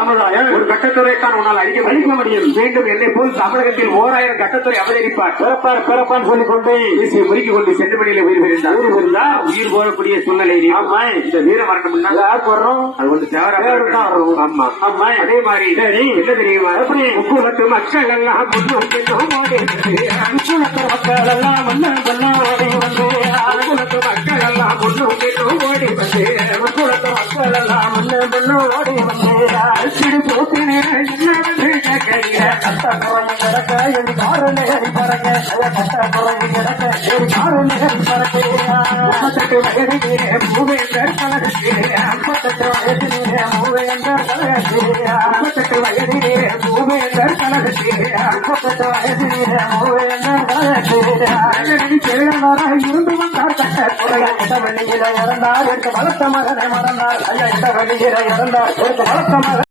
ஒரு கட்டத்துறைத்தான் உன்னால் அழிக்க அழிக்க முடியும். மீண்டும் என்னை போல் தமிழகத்தில் ஓராயிரம் கட்டத்துறை அவதரிப்பார். பிறப்பார் பிறப்பான் சொல்லிக் கொண்டு வீசியை முறுக்கிக் கொண்டு செண்டுமணியில உயிர் பெறுந்தார் உயிர் பெறுந்தா உயிர் போகக்கூடிய சூழ்நிலை. ஆமா இந்த வீர மரணம் யார் போடுறோம்? அது வந்து தேவரா ஆமா. ஆமா அதே மாதிரி சரி. என்ன தெரியுமா? எப்படி? முக்குலத்து மக்கள் எல்லாம் முக்குலத்து மக்கள் எல்லாம் முன்னும் பின்னும் ஓடி வந்து மக்கள் எல்லாம் பின்னும் ஓடி வந்து சிறு போத்தினே என்ன கேட்கிறீங்க கட்ட குறைஞ்சு கிடக்க என் காரு நேரி பறக்க கட்ட குறைஞ்சு கிடக்க என் காரு நேரி பறக்க முப்பத்தெட்டு வயதிலே மூவேந்தர் கலகத்திலே ஐம்பத்தெட்டு வயதிலே மூவேந்தர் கலகத்திலே ஐம்பத்தெட்டு வயதிலே மூவேந்தர் கலகத்திலே ஐம்பத்தெட்டு வயதிலே மூவேந்தர் கலகத்திலே இருந்து வந்தார் கட்ட குறைய இந்த வழியில இறந்தார் எடுத்து வளர்த்த மகனை மறந்தார். ஐயா இந்த வழியில இறந்தார் எடுத்து வளர்த்த மகன்